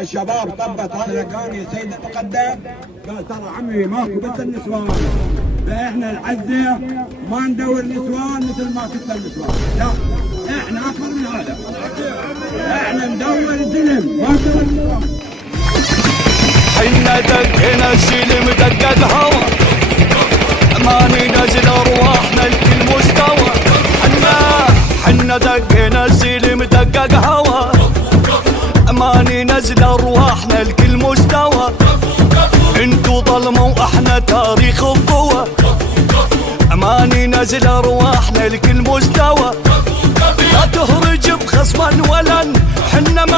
الشباب طبت هذا لقاني سيد المقدم قال ترى عمي ماكو بس النسوان، فاحنا العزه ما ندور نسوان مثل ما كنت النسوان، لا احنا اكبر من هذا، احنا ندور زلم ما ندور نسوان. حنا دقنا الزلم دقق هوا، ماني نزل ارواحنا لكل مستوى. حنا دقنا الزلم دقق هوا، ماني نزل ارواحنا لكل مستوى. انتو ظلمة واحنا تاريخ الضوى، ماني نزل ارواحنا لكل مستوى. لا تهرج بخصما ولن، حنا ما